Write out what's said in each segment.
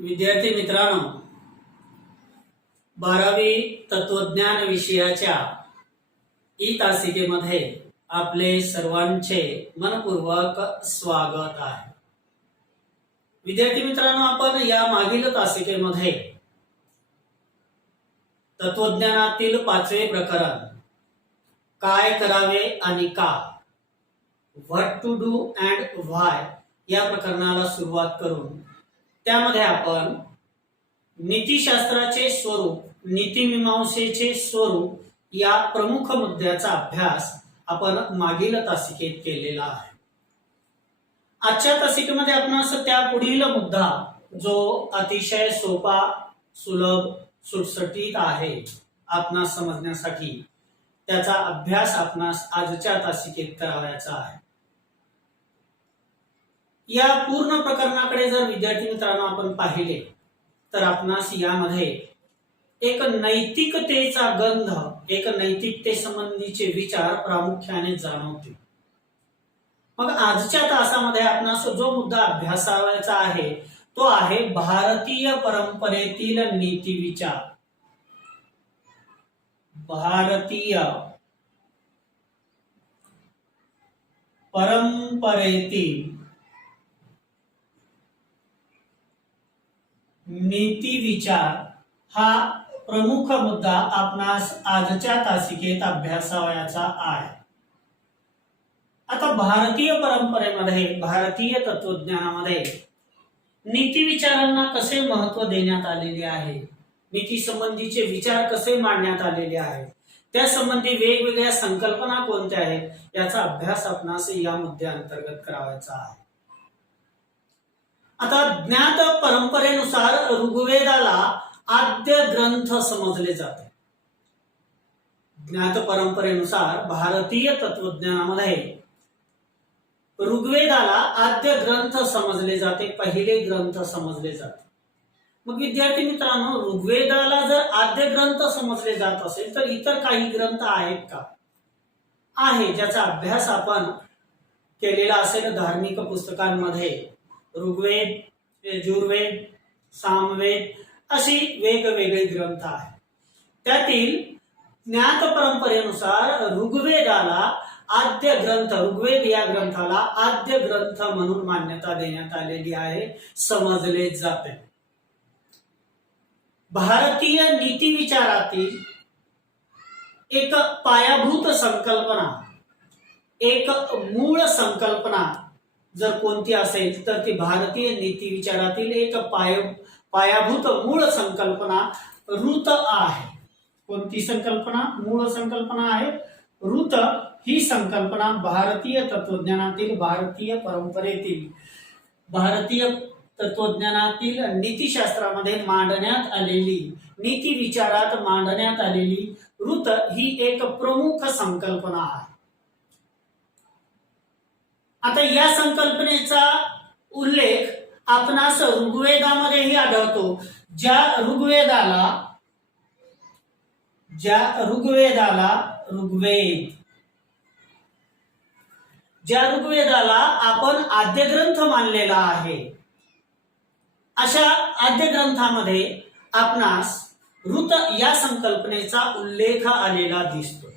विद्यार्थी मित्रांनो, 12वी तत्वज्ञान विषयाच्या ई तासिकेमध्ये आपले सर्वांचे मनपूर्वक स्वागत आहे। विद्यार्थी मित्रांनो, आपण या मागील तासिकेमध्ये तत्वज्ञानातील 5वे प्रकरण काय करावे आणि का, व्हॉट टू डू अँड व्हाय या प्रकरणाला सुरुवात करून त्यामध्ये आपण नीतिशास्त्राचे स्वरूप, नीतिमीमांसेचे स्वरूप या प्रमुख मुद्द्याचा अभ्यास आपण मागील तासिकेत केलेला आहे। आजच्या तासिकेमध्ये आपणास त्या पुढील मुद्दा जो अतिशय सोपा, सुलभ, सुटसुटीत आहे आपणास समजण्यासाठी, त्याचा अभ्यास आपणास आजच्या तासिकेत करावयाचा आहे। या पूर्ण प्रकरणाकडे जर विद्यार्थी मित्रांनो आपण पाहिले तर आपणास यामध्ये एक नैतिकतेचा गंध, एक नैतिकते संबंधीचे विचार प्रामुख्याने जाणवते। मग आजच्या तासामध्ये आपणास जो मुद्दा अभ्यासावायचा आहे तो आहे भारतीय परंपरेतील नीती विचार। भारतीय परंपरेतील नीती विचार हा प्रमुख मुद्दा आपणास आजच्या तासिकेत अभ्यासावयाचा आहे। आता भारतीय परंपरेमध्ये, भारतीय तत्वज्ञानामध्ये नीती विचारांना कसे महत्व देण्यात आलेले आहे, नीती संबंधीचे विचार कसे मांडण्यात आलेले आहे, त्या संबंधी वेगवेगळ्या संकल्पना कोणत्या आहेत याचा अभ्यास आपणास या मुद्द्यांतर्गत करावायचा आहे। आता ज्ञात परंपरेनुसार ऋग्वेदाला आद्य ग्रंथ समजले जाते। ज्ञात परंपरेनुसार भारतीय तत्वज्ञानामध्ये ऋग्वेदाला आद्य ग्रंथ समजले जाते, पहिले ग्रंथ समजले जाते। मग विद्यार्थी मित्रांनो, ऋग्वेदाला जर आद्य ग्रंथ समजले जात असेल तर इतर काही ग्रंथ आहेत का? आहे, ज्याचा अभ्यास आपण केलेला असेल धार्मिक पुस्तकांमध्ये। ऋग्वेद, यजुर्वेद, सामवेद अशी वेगवेगळे ग्रंथ आहेत। त्यातील ज्ञात परंपरेनुसार ऋग्वेदाला आद्य ग्रंथ, ऋग्वेद या ग्रंथाला आद्य ग्रंथ म्हणून मान्यता देण्यात आलेली आहे, समजले जाते। भारतीय नीती विचारातील एक पायाभूत संकल्पना, एक मूळ संकल्पना जर कोणती असेल तर ती भारतीय नीती विचारातील एक पायाभूत मूळ संकल्पना ऋत आहे। कोणती संकल्पना? मूळ संकल्पना आहे ऋत। ही संकल्पना भारतीय तत्वज्ञानातील, भारतीय परंपरेतील, भारतीय तत्वज्ञानातील नीतिशास्त्रामध्ये मांडण्यात आलेली, नीती विचारात मांडण्यात आलेली ऋत ही एक प्रमुख संकल्पना आहे। आता या संकल्पनेचा उल्लेख आपणास ऋग्वेदामध्येही आढळतो। ज्या ऋग्वेदाला आपण आद्य ग्रंथ मानलेला आहे, अशा आद्य ग्रंथामध्ये आपणास ऋत या संकल्पनेचा उल्लेख आलेला दिसतो।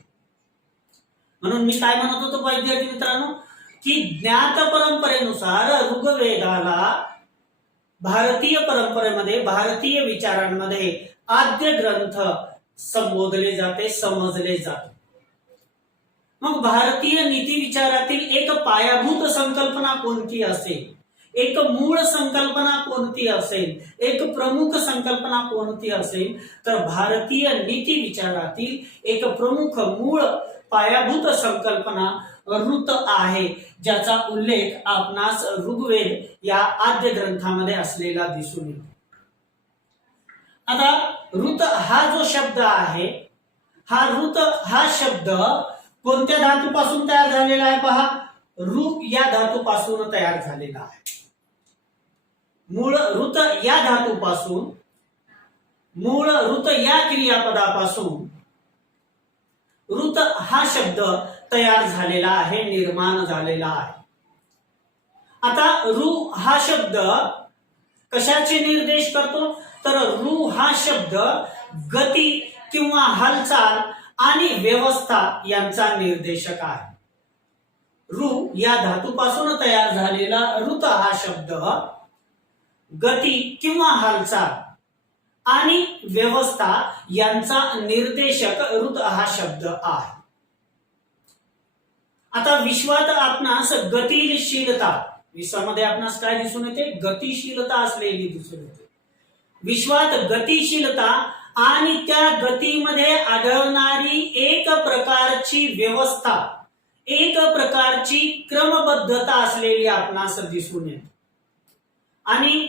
म्हणून मी काय म्हणत होतो विद्यार्थी मित्रांनो, की ज्ञात परंपरेनुसार ऋग्वेदाला भारतीय परंपरेमध्ये, भारतीय विचारांमध्ये आद्य ग्रंथ संबोधले जाते, समजले जाते। मग भारतीय नीती विचारातील एक पायाभूत संकल्पना कोणती असेल, एक मूळ संकल्पना कोणती असेल, एक प्रमुख संकल्पना कोणती असेल, तर भारतीय नीती विचारातील एक प्रमुख मूळ पायाभूत संकल्पना ऋत आहे, ज्याचा उल्लेख आपणास ऋग्वेद या आद्य ग्रंथामध्ये असलेला दिसून येतो। आता ऋत हा जो शब्द आहे, हा ऋत हा शब्द कोणत्या धातूपासून तयार झालेला आहे? पहा, ऋ या धातूपासून तयार झालेला आहे। मूळ ऋत या धातूपासून, मूळ ऋत या क्रियापदापासून ऋत हा शब्द तयार झालेला आहे, निर्माण झालेला आहे। आता ऋ हा शब्द कशाचे निर्देश करतो? तर रू हा शब्द गती किंवा हालचाल आणि व्यवस्था यांचा निर्देशक आहे. रू या धातूपासून तयार झालेला ऋत हा शब्द गती किंवा हालचाल आणि व्यवस्था यांचा निर्देशक ऋत हा शब्द आहे. आता विश्वात आपणास गतिशीलता, विश्वामध्ये आपणास काय दिसून येते? गतिशीलता असलेली दिसून येते. विश्वात गतिशीलता आणि त्या गतीमध्ये आढळणारी एक प्रकारची व्यवस्था, एक प्रकारची क्रमबद्धता असलेली आपणास दिसून येते. आणि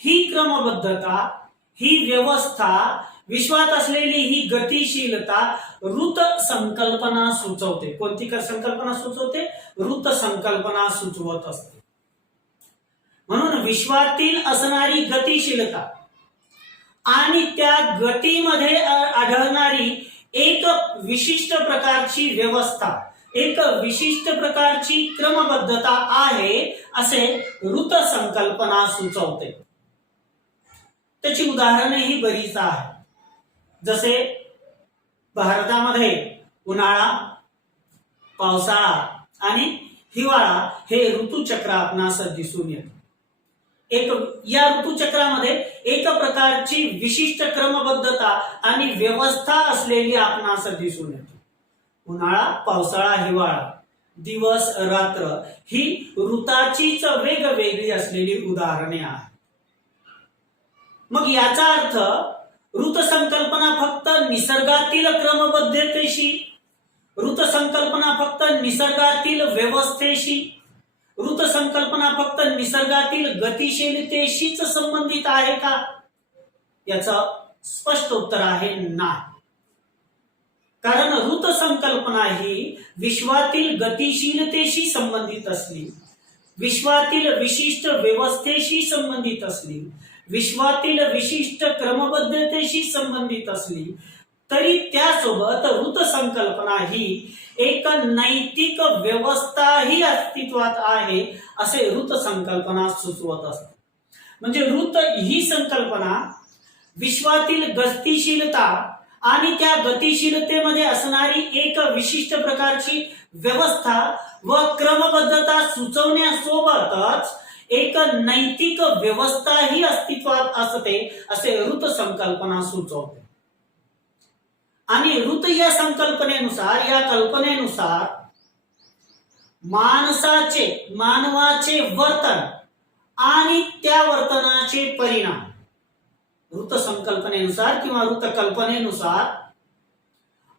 ही क्रमबद्धता, ही व्यवस्था, विश्वात असलेली ही गतिशीलता ऋत संकल्पना सुचवते. कोणती संकल्पना सुचवते? ऋत संकल्पना सुचवत असते. म्हणून विश्वातील असणारी गतिशीलता आणि त्या गतीमध्ये आढळणारी एक विशिष्ट प्रकारची व्यवस्था, एक विशिष्ट प्रकारची क्रमबद्धता आहे असे ऋत संकल्पना सुचवते. त्याची उदाहरणेही बरीच आहेत. जसे भारतामध्ये उन्हाळा, पावसाळा आणि हिवाळा हे ऋतुचक्र आपणास दिसून येते. या ऋतुचक्रामध्ये एक प्रकारची विशिष्ट क्रमबद्धता आणि व्यवस्था असलेली आपणास दिसून येते. उन्हाळा, पावसाळा, हिवाळा, दिवस, रात्र ही ऋताचीच वेगवेगळी असलेली उदाहरणे आहेत. मग याचा अर्थ ऋत संकल्पना फक्त निसर्गातील क्रमबद्धतेशी, ऋत संकल्पना फक्त निसर्गातील व्यवस्थेशी, ऋत संकल्पना फक्त निसर्गातील गतिशीलतेशीच संबंधित आहे का? याचं स्पष्ट उत्तर आहे नाही. कारण ऋत संकल्पना ही विश्वातील गतिशीलतेशी संबंधित असली, विश्वातील विशिष्ट व्यवस्थेशी संबंधित असली, विश्वातील विशिष्ट क्रमबद्धतेशी संबंधित असली तरी त्यासोबत ऋत संकल्पना ही एक नैतिक व्यवस्थाही अस्तित्वात आहे असे ऋत संकल्पना सुचवत असते. म्हणजे ऋत ही संकल्पना विश्वातील गतिशीलता आणि त्या गतिशीलतेमध्ये असणारी एक विशिष्ट प्रकारची व्यवस्था व क्रमबद्धता सुचवण्यासोबतच एक नैतिक व्यवस्थाही अस्तित्वात असते असे ऋत संकल्पना सुचवते. आणि ऋत या संकल्पनेनुसार, या कल्पनेनुसार मानवाचे वर्तन आणि त्या वर्तनाचे परिणाम, ऋत संकल्पनेनुसार किंवा ऋत कल्पनेनुसार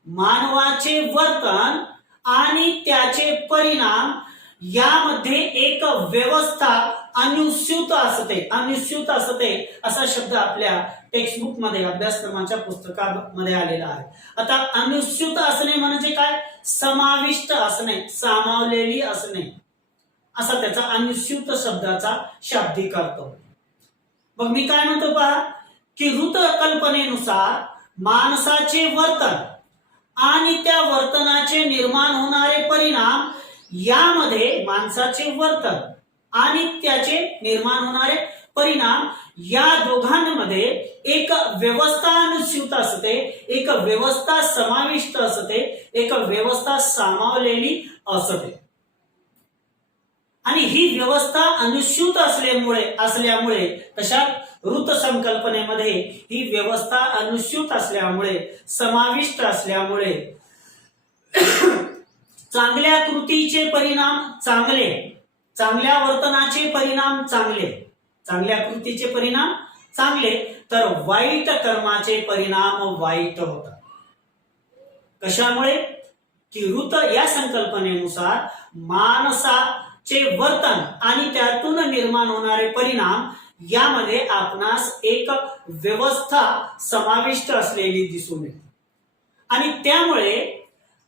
मानवाचे वर्तन आणि त्याचे परिणाम यामध्ये एक व्यवस्था अनुस्यूत असते असा शब्द आपल्या टेक्स्टबुक मध्ये, अभ्यासक्रमाच्या पुस्तकामध्ये आलेला आहे. आता अनुस्यूत असणे म्हणजे काय? समाविष्ट असणे, सामावलेली असणे असा त्याचा अनुस्यूत शब्दाचा शाब्दिक अर्थ. मग मी काय म्हणतो पहा की ऋत कल्पनेनुसार माणसाचे वर्तन आणि त्या वर्तनाचे निर्माण होणारे परिणाम यामध्ये माणसाचे वर्तन आणि त्याचे निर्माण होणारे परिणाम या दोघांमध्ये एक व्यवस्था अनुस्यूत असते, एक व्यवस्था समाविष्ट असते, एक व्यवस्था सामावलेली असते. आणि ही व्यवस्था अनुस्यूत असल्यामुळे कशात ऋत संकल्पनेमध्ये ही व्यवस्था अनुस्यूत असल्यामुळे, समाविष्ट असल्यामुळे चांगल्या कृतीचे परिणाम चांगले, चांगल्या वर्तनाचे परिणाम चांगले, चांगल्या कृतीचे परिणाम चांगले, तर वाईट कर्माचे परिणाम वाईट होतात. कशामुळे? की ऋत या संकल्पनेनुसार माणसाचे वर्तन आणि त्यातून निर्माण होणारे परिणाम यामध्ये आपणास एक व्यवस्था समाविष्ट असलेली दिसून येते. आणि त्यामुळे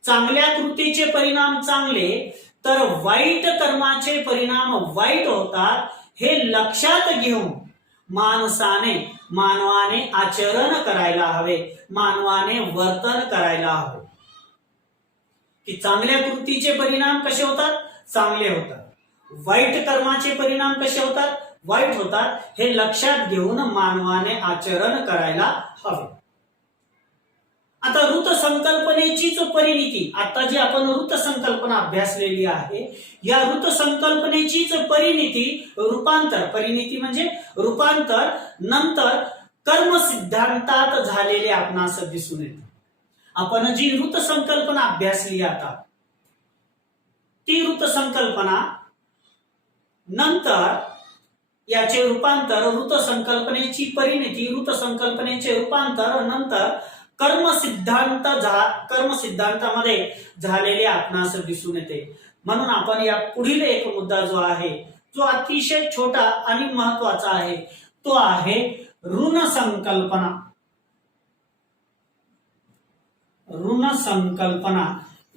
चांगल्या कृतीचे परिणाम चांगले तर वाईट कर्माचे परिणाम वाईट होतात हे लक्षात घेऊन मानवाने आचरण करायला हवे, मानवाने वर्तन करायला हवे. की चांगल्या कृतीचे परिणाम कसे होतात? चांगले होतात. वाईट कर्माचे परिणाम कसे होतात? वाईट होतात हे लक्षात घेऊन मानवाने आचरण करायला हवे. आता ऋत संकल्पनेचीच परिणिती, आता जी आपण ऋत संकल्पना अभ्यासलेली आहे, या ऋत संकल्पनेचीच परिणिती रूपांतर, परिणिती म्हणजे रूपांतर नंतर कर्म सिद्धांतात झालेले आपणास दिसून येते. आपण जी ऋत संकल्पना अभ्यासली आता, ती ऋत संकल्पना नंतर याचे रूपांतर, ऋत संकल्पनेची परिणिती, ऋत संकल्पनेचे रूपांतर नंतर कर्म सिद्धांतामध्ये झालेले आपणास दिसून येते. म्हणून आपण या पुढील एक मुद्दा जो आहे, जो अतिशय छोटा आणि महत्वाचा आहे, तो आहे ऋण संकल्पना. ऋण संकल्पना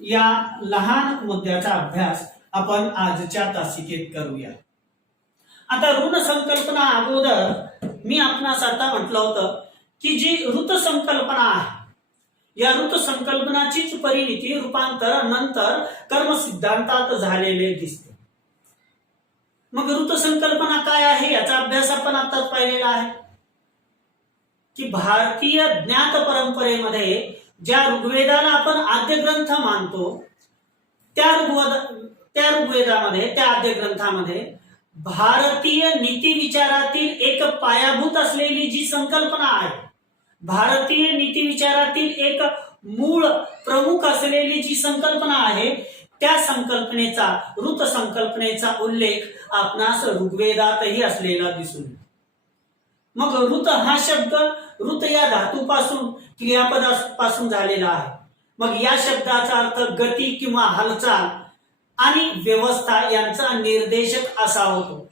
या लहान मुद्द्याचा अभ्यास आपण आजच्या तासिकेत करूया. आता ऋण संकल्पना अगोदर मी आपणास आता म्हटलं होतं की जी ऋत संकल्पना आहे, या ऋत संकल्पनाचीच परिणिती रूपांतर नंतर कर्म सिद्धांतात झालेले दिसते. मग ऋत संकल्पना काय आहे याचा अभ्यास आपण आताच पाहिलेला आहे की भारतीय ज्ञात परंपरेमध्ये ज्या ऋग्वेदाला आपण आद्य ग्रंथ मानतो, त्या ऋग्वेदामध्ये, त्या आद्य ग्रंथामध्ये भारतीय नीती विचारातील एक पायाभूत असलेली जी संकल्पना आहे, भारतीय नीती विचारातील एक मूळ प्रमुख असलेली जी संकल्पना आहे, त्या संकल्पनेचा, ऋत संकल्पनेचा उल्लेख आपणास ऋग्वेदातही असलेला दिसून येतो. मग ऋत हा शब्द ऋत या धातूपासून, क्रियापदापासून झालेला आहे. मग या शब्दाचा अर्थ गती किंवा हालचाल आणि व्यवस्था यांचा निर्देशक असा होतो.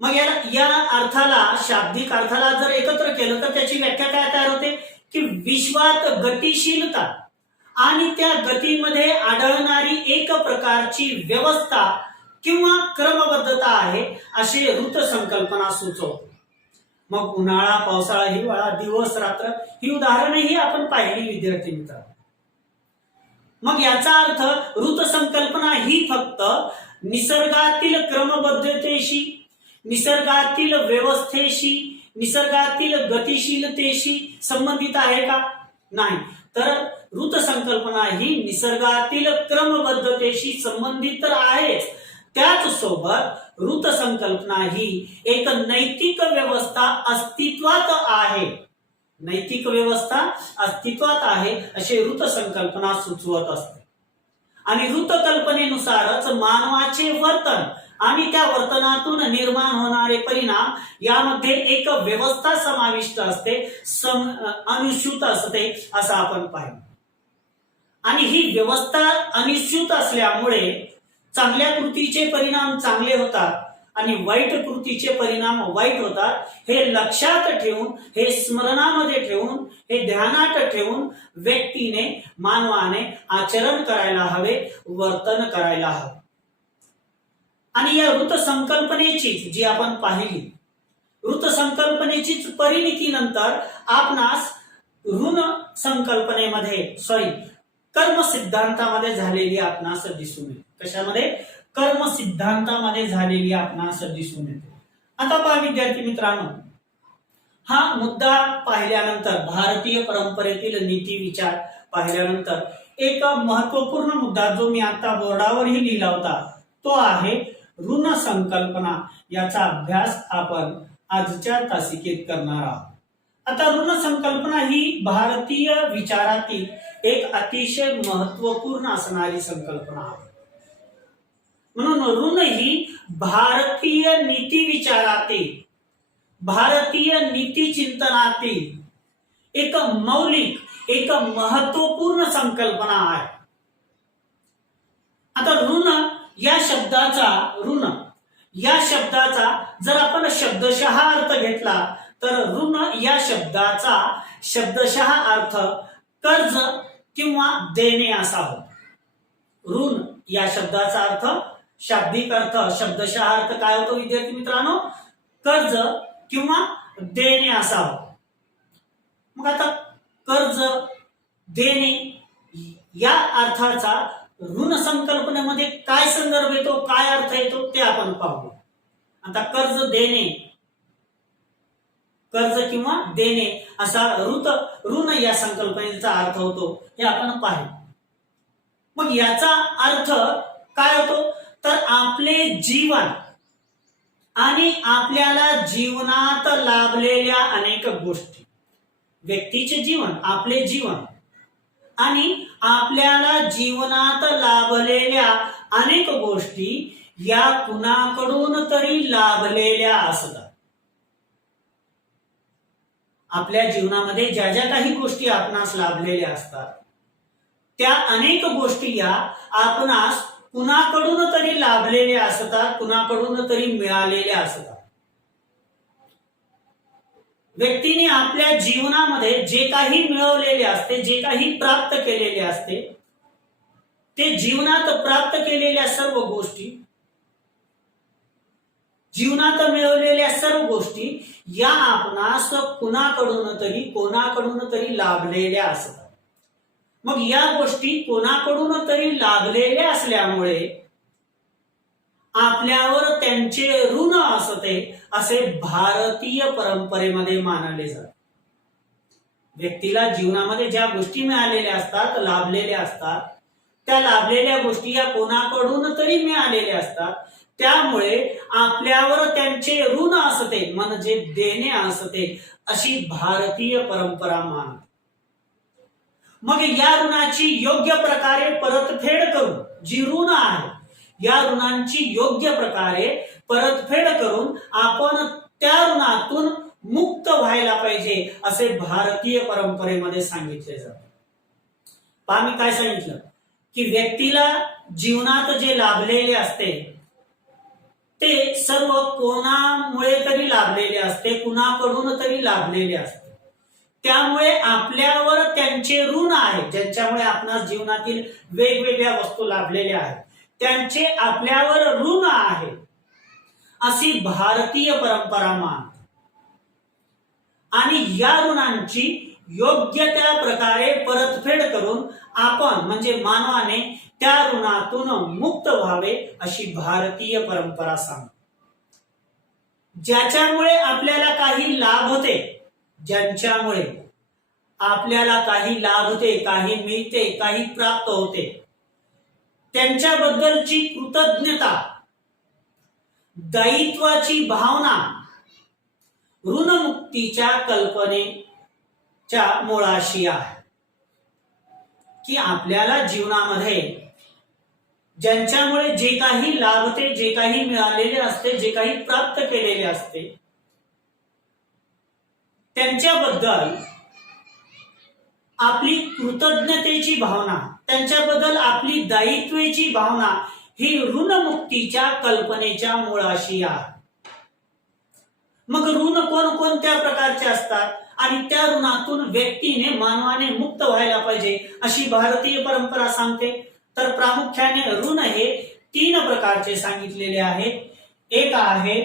मग या अर्थाला, शाब्दिक अर्थाला जर एकत्र केलं तर त्याची व्याख्या काय तयार होते की विश्वात गतिशीलता आणि त्या गतीमध्ये आढळणारी एक प्रकारची व्यवस्था किंवा क्रमबद्धता आहे अशी ऋत संकल्पना सुचवते. मग उन्हाळा, पावसाळा, हिवाळा, दिवस रात्र ही उदाहरणेही आपण पाहिली विद्यार्थी मित्र. मग याचा अर्थ ऋत संकल्पना ही फक्त निसर्गातील क्रमबद्धतेशी, निसर्गातील व्यवस्थेशी, निसर्गातील गतिशीलतेशी संबंधित आहे का? नाही. तर ऋत संकल्पना ही निसर्गातील क्रमबद्धतेशी संबंधित तर आहेच, त्याच सोबत ऋत संकल्पना ही एक नैतिक व्यवस्था अस्तित्वात आहे, नैतिक व्यवस्था अस्तित्वात आहे अशी ऋत संकल्पना सुचवत असते. आणि ऋत कल्पनेनुसारच मानवाचे वर्तन आणि त्या वर्तनातून निर्माण होणारे परिणाम यामध्ये एक व्यवस्था समाविष्ट असते, अनुस्यूत असते असं आपण पाहिलं. आणि ही व्यवस्था अनुस्यूत असल्यामुळे चांगल्या कृतीचे परिणाम चांगले होतात आणि वाईट कृतीचे परिणाम वाईट होतात. हे लक्षात ठेवून, हे स्मरणामध्ये ठेवून, हे ध्यानात ठेवून व्यक्तीने, मानवाने आचरण करायला हवे, वर्तन करायला हवे. आणि या ऋत संकल्पनेचीच जी आपण पाहिली, ऋत संकल्पनेचीच परिणिती नंतर आपणास ऋण संकल्पनेमध्ये, कर्म सिद्धांतामध्ये झालेली आपणास दिसून येते. कशामध्ये? कर्म सिद्धांतामध्ये झालेली आपणास दिसून येते. आता पहा विद्यार्थी मित्रांनो, हा मुद्दा पाहिल्यानंतर, भारतीय परंपरेतील नीती विचार पाहिल्यानंतर एक महत्वपूर्ण मुद्दा जो मी आता बोर्डावरही लिहिला होता, तो आहे ऋण संकल्पना. याचा अभ्यास आपण आजच्या तासिकेत करणार आहोत. आता ऋण संकल्पना ही भारतीय विचारातील एक अतिशय महत्वपूर्ण असणारी संकल्पना आहे. म्हणून ऋण ही भारतीय नीती विचारातील, भारतीय नीती चिंतनातील एक मौलिक, एक महत्वपूर्ण संकल्पना आहे. आता ऋण या शब्दाचा जर आपण शब्दशः अर्थ घेतला तर ऋण या शब्दाचा शब्दशः अर्थ कर्ज किंवा देणे असा होतो. ऋण या शब्दाचा अर्थ, शाब्दिक अर्थ, शब्दशः अर्थ काय होतो विद्यार्थी मित्रांनो? कर्ज किंवा देणे असा होतो. मग आता कर्ज, देणे या अर्थाचा ऋण संकल्पनेमध्ये काय संदर्भ येतो, काय अर्थ येतो ते आपण पाहू. आता कर्ज देणे, कर्ज किंवा देणे असा ऋण या संकल्पनेचा अर्थ होतो, हे आपण पाहिले. मग याचा अर्थ काय होतो, तर आपले जीवन आणि आपल्याला जीवनात लाभलेल्या अनेक गोष्टी, व्यक्तीचे जीवन, आपले जीवन आणि आपल्याला जीवनात लाभलेल्या अनेक गोष्टी या कुणाकडून तरी लाभलेल्या असतात. आपल्या जीवनामध्ये ज्या ज्या काही गोष्टी आपणास लाभलेल्या असतात, त्या अनेक गोष्टी या आपणास कुणाकडून तरी लाभलेल्या असतात, कुणाकडून तरी मिळालेल्या असतात. व्यक्तीने आपल्या जीवनामध्ये जे काही मिळवलेले असते, जे काही प्राप्त केलेले असते, ते जीवनात प्राप्त केलेल्या सर्व गोष्टी, जीवनात मिळवलेल्या सर्व गोष्टी या आपणास कोणाकडून तरी लाभलेल्या असतात. मग या गोष्टी कोणाकडून तरी लाभलेल्या असल्यामुळे आपल्यावर त्यांचे ऋण असते असे भारतीय परंपरेमध्ये मानले जाते. व्यक्तीला जीवनामध्ये ज्या गोष्टी मिळालेल्या असतात, लाभलेल्या असतात, त्या लाभलेल्या गोष्टी या कोणाकडून तरी मिळालेल्या असतात, त्यामुळे आपल्यावर त्यांचे ऋण असते म्हणजे देणे असते अशी भारतीय परंपरा मानते. मग या ऋणाची योग्य प्रकारे परतफेड करून, जी ऋण आहे या ऋणांची योग्य प्रकारे परतफेड करून आपण त्या ऋणातून मुक्त व्हायला पाहिजे असे भारतीय परंपरेमध्ये सांगितले जाते. पहा मी काय सांगितलं की व्यक्तीला जीवनात जे लाभलेले असते ते सर्व कोणामुळे तरी लाभलेले असते, कुणाकडून तरी लाभलेले असते. त्यामुळे आपल्यावर त्यांचे ऋण आहे, ज्यांच्यामुळे आपणास जीवनातील वेगवेगळ्या वस्तू लाभलेल्या आहेत, त्यांचे आपल्यावर ऋण आहे अशी भारतीय परंपरा मानते. आणि या ऋणांची योग्य त्या प्रकारे परतफेड करून आपण म्हणजे मानवाने त्या ऋणातून मुक्त व्हावे अशी भारतीय परंपरा सांगते. ज्याच्यामुळे आपल्याला काही लाभ होते, ज्यांच्यामुळे आपल्याला काही लाभ होते, काही मिळते, काही प्राप्त होते, त्यांच्याबद्दलची कृतज्ञता, दायित्वाची भावना ऋणमुक्तीच्या कल्पनेच्या मुळाशी आहे. की आपल्याला जीवनामध्ये ज्यांच्यामुळे जे काही लाभते, जे काही मिळालेले असते, जे काही प्राप्त केलेले असते, त्यांच्याबद्दल आपली कृतज्ञतेची भावना, त्यांच्याबद्दल आपली दायित्वाची भावना ही ऋणमुक्तीच्या कल्पनेच्या मुळाशी आहे. मग ऋण कोणकोणत्या प्रकारचे असतात आणि त्या ऋणातून व्यक्तीने, मानवाने मुक्त व्हायला पाहिजे अशी भारतीय परंपरा सांगते. तर प्रामुख्याने ऋण हे 3 प्रकारचे सांगितलेले आहेत. एक आहे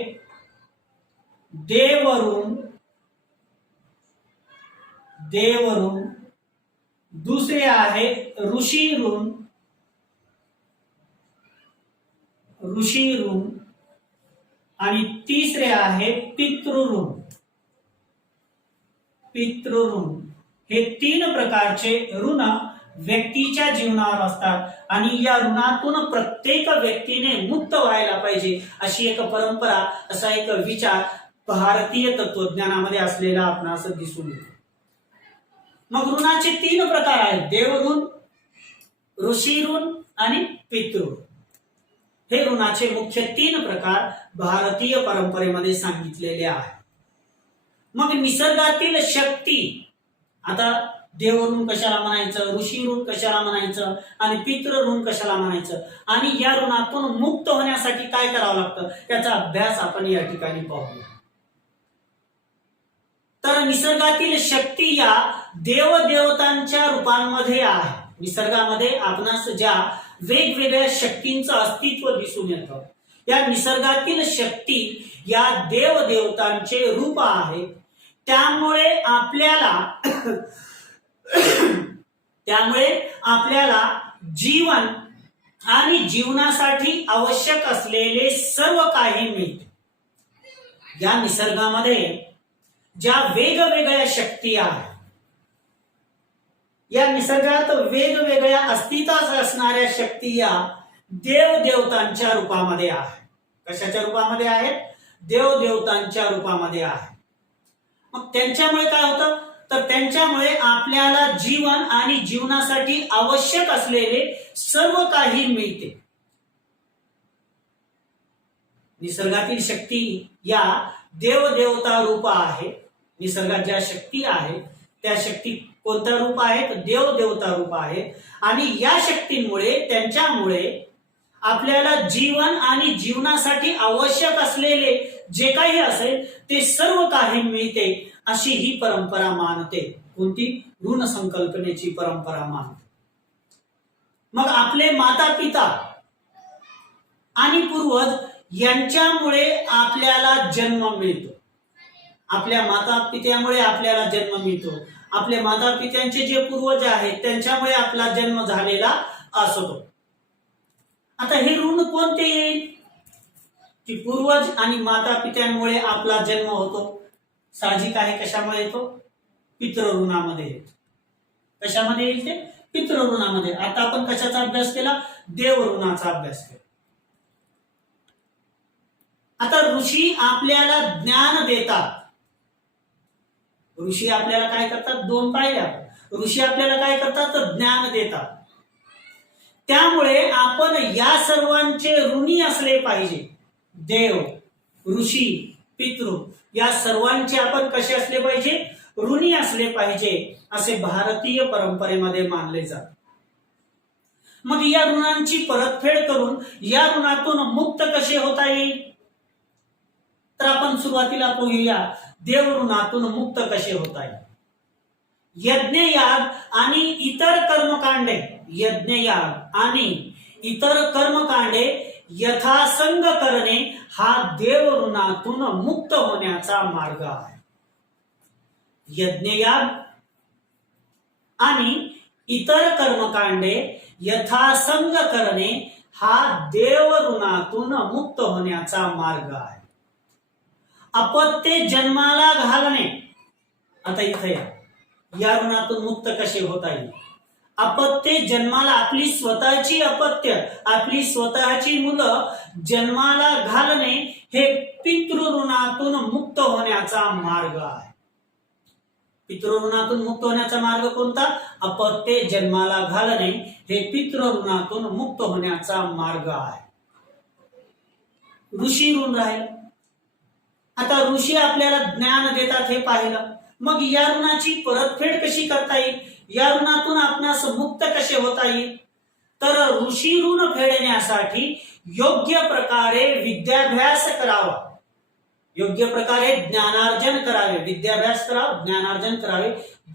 देवऋण, दुसरे आहे ऋषी ऋण आणि तिसरे आहे पितृऋण. हे 3 प्रकारचे ऋण व्यक्तीच्या जीवनावर असतात आणि या ऋणातून प्रत्येक व्यक्तीने मुक्त व्हायला पाहिजे अशी एक परंपरा, असा एक विचार भारतीय तत्वज्ञानामध्ये असलेला आपणास दिसून येतो. मग ऋणाचे 3 प्रकार आहेत, देवऋण, ऋषी ऋण आणि पितृऋण. हे ऋणाचे मुख्य 3 प्रकार भारतीय परंपरेमध्ये सांगितलेले आहेत. मग निसर्गातील शक्ती, आता देवऋण कशाला म्हणायचं, ऋषी ऋण कशाला म्हणायचं आणि पितृऋण कशाला म्हणायचं, आणि या ऋणातून मुक्त होण्यासाठी काय करावं लागतं त्याचा अभ्यास आपण या ठिकाणी पाहूया. तर निसर्गातील शक्ती या देवदेवतांच्या रूपांमध्ये आहे. निसर्गामध्ये आपणास ज्या वेगवेगळ्या शक्तींचं अस्तित्व दिसून येतं, या निसर्गातील शक्ती या देवदेवतांचे रूप आहे. त्यामुळे आपल्याला जीवन आणि जीवनासाठी आवश्यक असलेले सर्व काही मिळते. या निसर्गामध्ये ज्या वेगवेगळ्या शक्ती आहेत, या निसर्गात वेगवेगळ्या अस्तित्वात असणाऱ्या शक्ती या देवदेवतांच्या रूपामध्ये आहेत. कशाच्या रूपामध्ये आहेत? देवदेवतांच्या रूपामध्ये आहेत. मग त्यांच्यामुळे काय होतं? तर त्यांच्यामुळे आपल्याला जीवन आणि जीवनासाठी आवश्यक असलेले सर्व काही मिळते. निसर्गातील शक्ती या देवदेवता रूप आहे. निसर्गात ज्या शक्ती आहेत त्या शक्ती कोणत्या रूप आहेत? देवदेवता रूप आहे. आणि या शक्तींमुळे, त्यांच्यामुळे आपल्याला जीवन आणि जीवनासाठी आवश्यक असलेले जे काही असेल ते सर्व काही मिळते, अशी ही परंपरा मानते. कोणती? ऋण संकल्पनेची परंपरा मानते. मग आपले माता पिता आणि पूर्वज यांच्यामुळे आपल्याला जन्म मिळतो. आपल्या माता पित्यामुळे आपल्याला जन्म मिळतो. आपल्या माता पित्यांचे जे पूर्वज आहेत त्यांच्यामुळे आपला जन्म झालेला असतो. आता हे ऋण कोणते येईल? की पूर्वज आणि माता पित्यांमुळे आपला जन्म होतो. साहजिक आहे. कशामुळे येतो? पितृऋणामध्ये येतो. कशामध्ये येईल ते? पितृऋणामध्ये. आता आपण कशाचा अभ्यास केला? देवऋणाचा अभ्यास केला. आता ऋषी आपल्याला ज्ञान देतात. ऋषी आपल्याला काय करतात? दोन पायऱ्या. ऋषी आपल्याला काय करतात? तर ज्ञान देतात. त्यामुळे आपण या सर्वांचे ऋणी असले पाहिजे. देव, ऋषी, पितृ या सर्वांचे आपण कसे असले पाहिजे? ऋणी असले पाहिजे, असे भारतीय परंपरेमध्ये मानले जाते. मग या ऋणांची परतफेड करून या ऋणातून मुक्त कसे होता येईल? तर आपण सुरुवातीला पाहूया देव ऋणातून मुक्त कसे होता येईल. यज्ञयाग आणि इतर कर्मकांडे, यज्ञयाग आणि इतर कर्मकांडे यथासंग करणे हा देव ऋणातून मुक्त होण्याचा मार्ग आहे. यज्ञयाग आणि इतर कर्मकांडे यथासंग करणे हा देव ऋणातून मुक्त होण्याचा मार्ग आहे. अपत्ये जन्माला घालणे. आता इथे या ऋणातून मुक्त कसे होता येईल? अपत्ये जन्माला, आपली स्वतःची अपत्य, आपली स्वतःची मुलं जन्माला घालणे हे पितृऋणातून मुक्त होण्याचा मार्ग आहे. पितृऋणातून मुक्त होण्याचा मार्ग कोणता? अपत्ये जन्माला घालणे हे पितृऋणातून मुक्त होण्याचा मार्ग आहे. ऋषी ऋण राहील. आता ऋषी आपल्याला ज्ञान देतात हे पाहिलं. मग या ऋणाची परतफेड कशी करता येईल? या ऋणातून आपणास मुक्त कसे होता येईल? तर ऋषी ऋण फेडण्यासाठी योग्य प्रकारे विद्याभ्यास करावा. योग्य प्रकारे ज्ञानार्जन करावे. विद्याभ्यास करावा, ज्ञानार्जन करावे,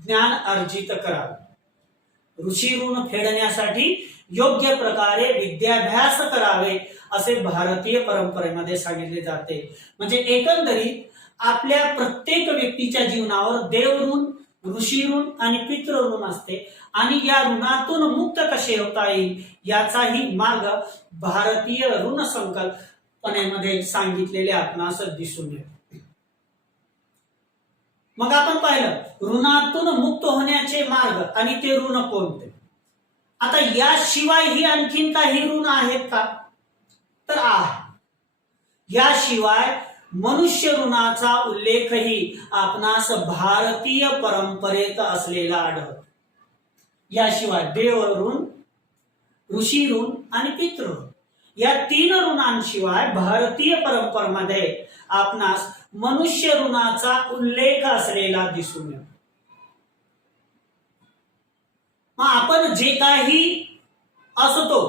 ज्ञान अर्जित करावे. ऋषी ऋण फेडण्यासाठी योग्य प्रकारे विद्याभ्यास करावे असे भारतीय परंपरेमध्ये सांगितले जाते. म्हणजे एकंदरीत आपल्या प्रत्येक व्यक्तीच्या जीवनावर देवऋण, ऋषी ऋण आणि पितृऋण असते. आणि या ऋणातून मुक्त कसे होता येईल याचाही मार्ग भारतीय ऋण संकल्पनेमध्ये सांगितलेले आपणास दिसून येते. मग आपण पाहिलं ऋणातून मुक्त होण्याचे मार्ग आणि ते ऋण कोणते. आता याशिवायही आणखीन काही ऋण आहेत का? तर आहे. याशिवाय मनुष्य ऋणाचा उल्लेखही आपणास भारतीय परंपरेत असलेला आढळतो. याशिवाय देव ऋण, ऋषी ऋण आणि पितृ ऋण या तीन ऋणांशिवाय भारतीय परंपरेमध्ये आपणास मनुष्य ऋणाचा उल्लेख असलेला दिसून येतो. मग आपण जे काही असतो,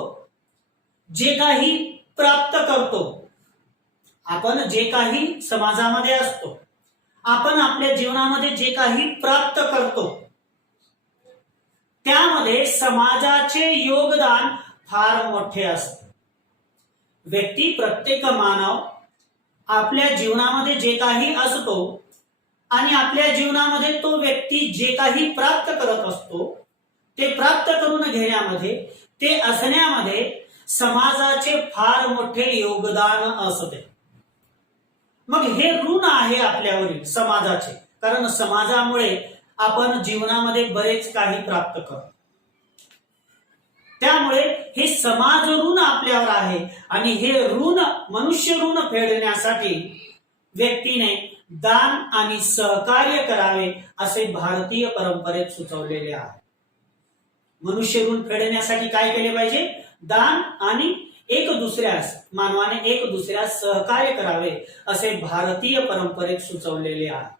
जे काही प्राप्त करतो, आपण जे काही समाजामध्ये असतो, आपण आपल्या जीवनामध्ये जे काही प्राप्त करतो त्यामध्ये समाजाचे योगदान फार मोठे असते. व्यक्ती, प्रत्येक मानव आपल्या जीवनामध्ये जे काही असतो आणि आपल्या जीवनामध्ये तो व्यक्ती जे काही प्राप्त करत असतो ते प्राप्त करून घेण्यामध्ये, ते असण्यामध्ये समाजाचे फार मोठे योगदान असते. मग हे ऋण आहे आपल्यावरील समाजाचे, कारण समाजामुळे आपण जीवनामध्ये बरेच काही प्राप्त करतो. त्यामुळे हे समाज ऋण आपल्यावर आहे आणि हे ऋण, मनुष्य ऋण फेडण्यासाठी व्यक्तीने दान आणि सहकार्य करावे असे भारतीय परंपरेत सुचवलेले आहे. मनुष्य ऋण फेडण्यासाठी काय केले पाहिजे? दान आणि मानवाने एक दुसऱ्यास सहकार्य करावे असे भारतीय परंपरेत सुचवलेले आहे.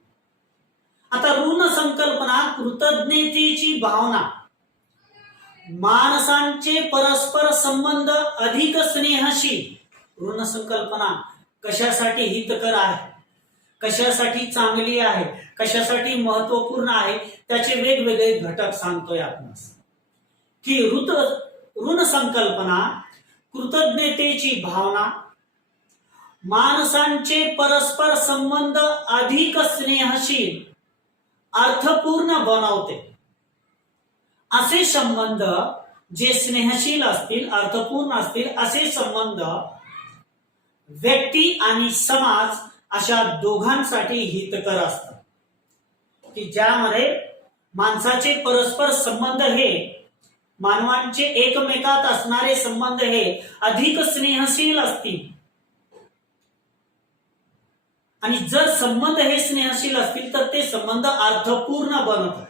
आता ऋण संकल्पना कृतज्ञतेची भावना, माणसांचे परस्पर संबंध अधिक स्नेहशील. ऋण संकल्पना कशासाठी हितकर आहे, कशासाठी चांगली आहे, कशासाठी महत्वपूर्ण आहे, त्याचे वेगवेगळे घटक सांगतोय आपण की ऋण संकल्पना कृतज्ञतेची भावना, माणसांचे परस्पर संबंध अधिक स्नेहशील, अर्थपूर्ण बनवते. असे संबंध जे स्नेहशील असतील, अर्थपूर्ण असतील, असे संबंध व्यक्ती आणि समाज अशा दोघांसाठी हितकर असतात. की ज्यामध्ये माणसाचे परस्पर संबंध हे, मानवांचे एकमेकात असणारे संबंध हे अधिक स्नेहशील असतील आणि जर संबंध हे स्नेहशील असतील तर ते संबंध अर्थपूर्ण बनतात.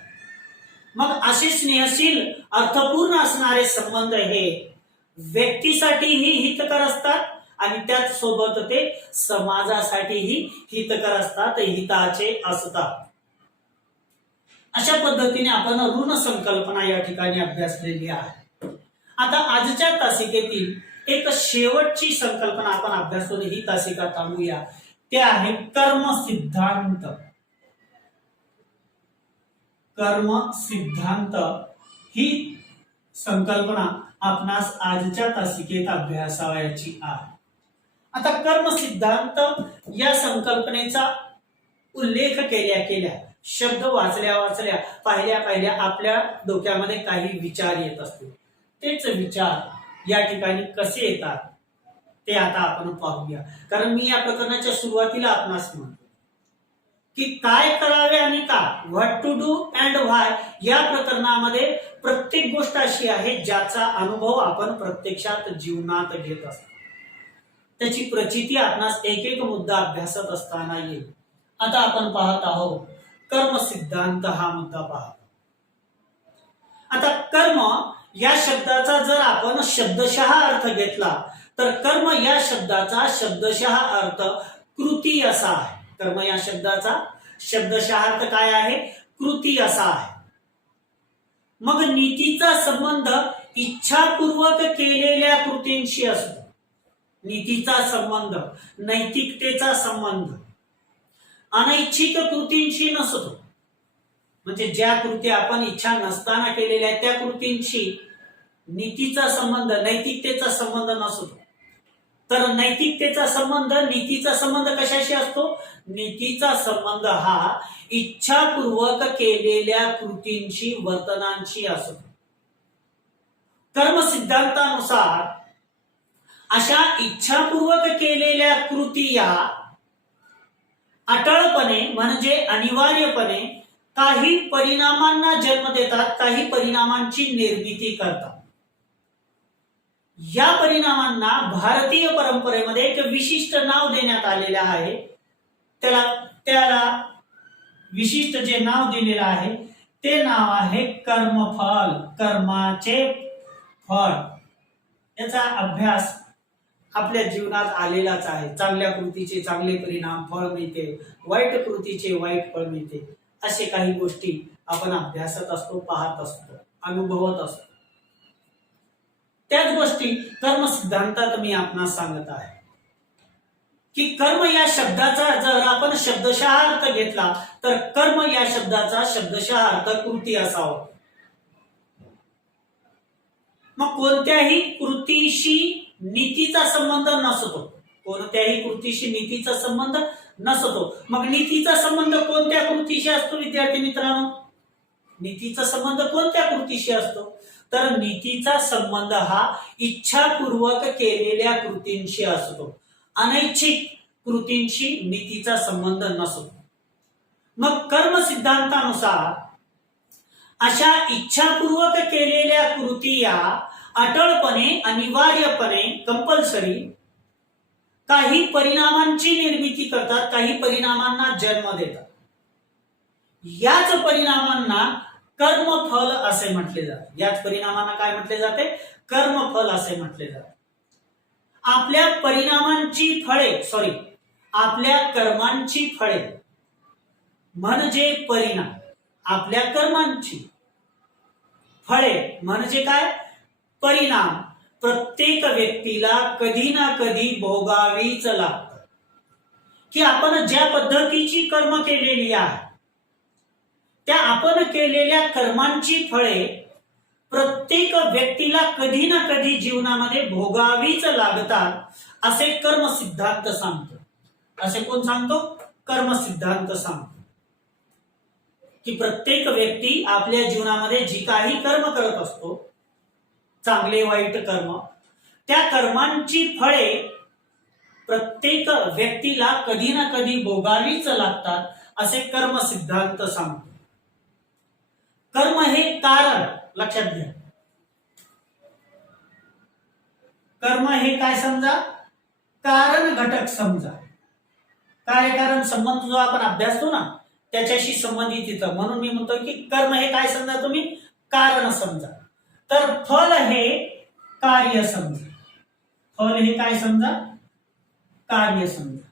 मग असे स्नेहशील, अर्थपूर्ण असणारे संबंध हे व्यक्तीसाठीही हितकर असतात आणि त्याच सोबत ते समाजासाठीही हितकर असतात, हिताचे असतात. अशा पद्धतीने आपण ऋण संकल्पना या ठिकाणी अभ्यासलेली आहे. आता आजच्या तासिकेतील एक शेवटची संकल्पना आपण अभ्यासून ही तासिका थांबूया. ते आहे कर्म सिद्धांत. कर्म सिद्धांत ही संकल्पना आपणास आजच्या तासिकेत अभ्यासावयाची आहे. आता कर्म सिद्धांत या संकल्पनेचा उल्लेख केल्या शब्द वाचल्या पाहिल्या आपल्या डोक्यामध्ये काही विचार येत असतील. तेच विचार या ठिकाणी कसे येतात ते आता आपण पाहूया. कारण मी या प्रकरणाच्या सुरुवातीला आपणास म्हणतो की काय करावे आणि का, व्हॉट टू डू अँड व्हाय, या प्रकरणामध्ये प्रत्येक गोष्ट अशी आहे ज्याचा अनुभव आपण प्रत्यक्षात जीवनात घेत असतो. त्याची प्रचिती आपणास एक एक मुद्दा अभ्यासत असताना येईल. आता आपण पाहत आहोत कर्म सिद्धांत हा मुद्दा पाहतो. आता कर्म या शब्दाचा जर आपण शब्दशः अर्थ घेतला तर कर्म या शब्दाचा शब्दशः अर्थ कृती असा आहे. कर्म या शब्दाचा शब्दशः अर्थ काय आहे? कृती असा आहे. मग नीतीचा संबंध इच्छापूर्वक केलेल्या कृतींशी असतो. नीतीचा संबंध, नैतिकतेचा संबंध अनैच्छिक कृतींशी नसतो. म्हणजे ज्या कृती आपण इच्छा नसताना केलेल्या त्या कृतींशी नीतीचा संबंध, नैतिकतेचा संबंध नसतो. तर नैतिकतेचा संबंध, नीतीचा संबंध कशाशी असतो? नीतीचा संबंध हा इच्छापूर्वक केलेल्या कृतींशी, वर्तनांशी असतो. कर्म सिद्धांतानुसार अशा इच्छापूर्वक केलेल्या कृती या अटळपणे म्हणजे अनिवार्यपणे काही परिणामांना जन्म देतात, काही परिणामांची निर्मिती करतात. या परिणामांना भारतीय परंपरेमध्ये एक विशिष्ट नाव देण्यात आलेलं आहे. त्याला विशिष्ट जे नाव दिलेलं आहे ते नाव आहे कर्मफल, कर्माचे फळ. याचा अभ्यास आपल्या जीवनात आलेलाच आहे. चांगल्या कृतीचे चांगले परिणाम, फळ मिळते, वाईट कृतीचे वाईट फळ मिळते. असे काही गोष्टी आपण अभ्यासत असतो, पाहत असतो, अनुभवत असतो. त्याच गोष्टी कर्म सिद्धांतात मी आपणास सांगत आहे की कर्म या शब्दाचा जर आपण शब्दशः अर्थ घेतला तर कर्म या शब्दाचा शब्दशः अर्थ कृती असावा. मग कोणत्याही कृतीशी नीतीचा संबंध नसतो. कोणत्याही कृतीशी नीतीचा संबंध नसतो. मग नीतीचा संबंध कोणत्या कृतीशी असतो विद्यार्थी मित्रांनो? नीतीचा संबंध कोणत्या कृतीशी असतो? तर नीतीचा संबंध हा इच्छापूर्वक केलेल्या कृतींशी असतो. अनैच्छिक कृतींशी नीतीचा संबंध नसतो. मग कर्म सिद्धांतानुसार अशा इच्छापूर्वक केलेल्या कृती या अटळपणे, अनिवार्यपणे, कंपल्सरी काही परिणामांची निर्मिती करतात, काही परिणामांना जन्म देतात. याच परिणामांना कर्मफल असे म्हटले जाते. याच परिणामांना काय म्हटले जाते? कर्मफल असे म्हटले जाते. आपल्या कर्मांची फळे म्हणजे परिणाम. आपल्या कर्मांची फळे म्हणजे काय? परिणाम प्रत्येक व्यक्तीला कधी ना कधी भोगावीच लागतात. की आपण ज्या पद्धतीची कर्म केलेली आहे त्या आपण केलेल्या कर्मांची फळे प्रत्येक व्यक्तीला कधी ना कधी जीवनामध्ये भोगावीच लागतात असे कर्म सिद्धांत सांगतो. असे कोण सांगतो? कर्म सिद्धांत सांगतो की प्रत्येक व्यक्ती आपल्या जीवनामध्ये जी काही कर्म करत असतो, चांगले वाईट कर्म, त्या कर्मांची फळे प्रत्येक व्यक्तीला कधी ना कधी भोगावीच लागतात असे कर्म सिद्धांत सांगतो. कर्म हे कारण, लक्षात घ्या, कर्म हे काय समजा? कारण घटक समजा. कार्यकारण संबंध जो आपण अभ्यासतो ना त्याच्याशी संबंधित येतं. म्हणून मी म्हणतो की कर्म हे काय समजा? तुम्ही कारण समजा. तर फल हे कार्य समजा. फल हे काय समजा? कार्य समजा.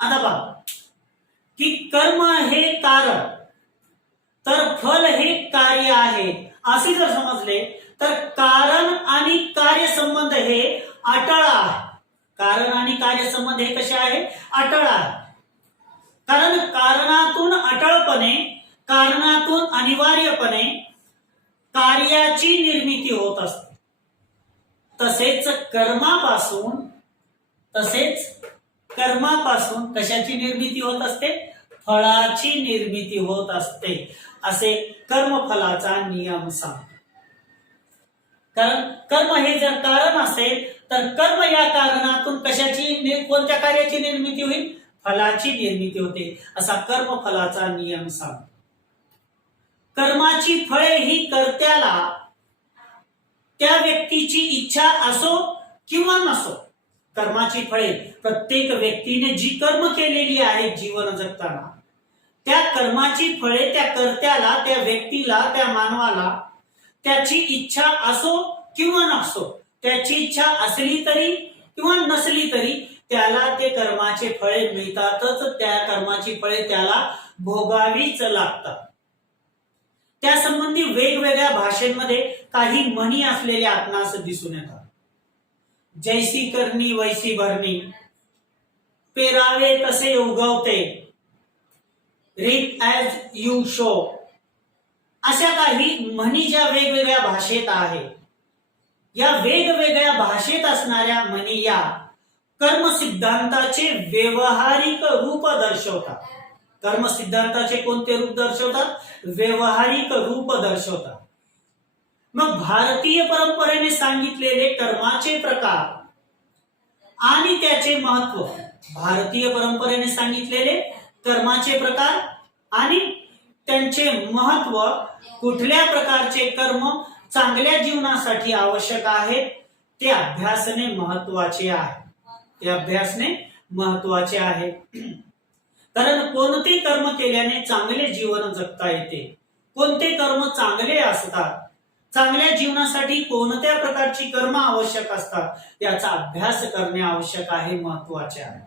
आता पहा की कर्म हे कारण तर फल हे कार्य आहे असे जर समजले तर कारण आणि कार्य संबंध हे अटळ आहे. कारण आणि कार्य संबंध हे कसे आहे? अटळ आहे. कारण कारणातून अटळपणे, कारणातून अनिवार्यपणे कार्याची निर्मिती होत असते. तसेच कर्मापासून कशाची निर्मिती होत असते? फळाची निर्मिती होत असते असे कर्मफलाचा नियम सांगतो. कारण कर्म हे जर कारण असेल तर कर्म या कारणातून कोणत्या कार्याची निर्मिती होईल? फलाची निर्मिती होते असा कर्मफलाचा नियम सांगतो. कर्माची फळे ही कर्त्याला त्या व्यक्तीची इच्छा असो किंवा नसो, कर्माची फळे प्रत्येक व्यक्तीने जी कर्म केलेली आहेत जीवन जगताना त्या कर्माची फळे त्या कर्त्याला, त्या व्यक्तीला, त्या मानवाला त्याची इच्छा असो किंवा नसो, त्याची इच्छा असली तरी किंवा नसली तरी त्याला ते कर्माचे फळे मिळतातच. त्या कर्माची फळे त्याला भोगावीच लागतात. त्यासंबंधी वेगवेगळ्या भाषेमध्ये काही म्हणी असलेल्या आपणास दिसून येतात. जैसी करणी वैसी भरणी, पेरावे तसे उगवते, रीप ॲज यू शो, अशा काही म्हणी ज्या वेगवेगळ्या भाषेत आहे. या वेगवेगळ्या भाषेत असणाऱ्या म्हणी या कर्म सिद्धांताचे व्यवहारिक रूप दर्शवतात. कर्म सिद्धांताचे कोणते रूप दर्शवतात? व्यवहारिक रूप दर्शवतात. मग भारतीय परंपरेने सांगितलेले कर्माचे प्रकार आणि त्याचे महत्व, भारतीय परंपरेने सांगितलेले कर्माचे प्रकार आणि त्यांचे महत्व, कुठल्या प्रकारचे कर्म चांगल्या जीवनासाठी आवश्यक आहेत ते अभ्यासने महत्वाचे आहे. ते अभ्यासने महत्वाचे आहे. कारण कोणते कर्म केल्याने चांगले जीवन जगता येते, कोणते कर्म चांगले असतात, चांगल्या जीवनासाठी कोणत्या प्रकारची कर्म आवश्यक असतात याचा अभ्यास करणे आवश्यक आहे, महत्वाचे आहे.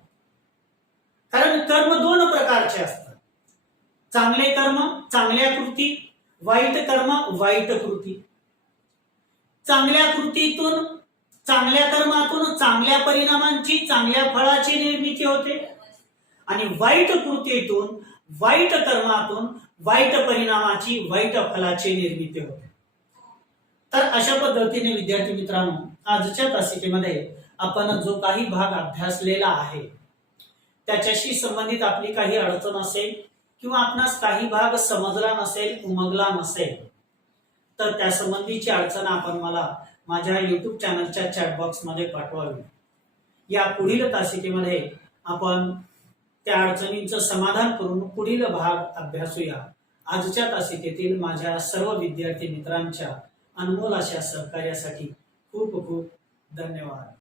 कारण कर्म दोन प्रकारचे असतात. चांगले कर्म, चांगल्या कृती, वाईट कर्म, वाईट कृती. चांगल्या कृतीतून, चांगल्या कर्मातून चांगल्या परिणामांची, चांगल्या फळाची निर्मिती होते आणि वाईट कृतीतून, वाईट कर्मातून वाईट परिणामाची, वाईट फलाची निर्मिती होते. तर अशा पद्धतीने विद्यार्थी मित्रांनो, आजच्या तासिकेमध्ये आपण जो काही भाग अभ्यासलेला आहे त्याच्याशी संबंधित आपली काही अडचण असेल किंवा आपणास काही भाग समजला नसेल, उमगला नसेल तर त्या संबंधीची अडचण आपण मला माझ्या YouTube चॅनलच्या चॅट बॉक्स मध्ये पाठवावी. या पुढील तासिकेमध्ये आपण त्या अडचणींचं समाधान करून पुढील भाग अभ्यासूया. आजच्या तासिकेतील माझ्या सर्व विद्यार्थी मित्रांच्या अनमोल अशा सहकार्यासाठी खूप खूप धन्यवाद.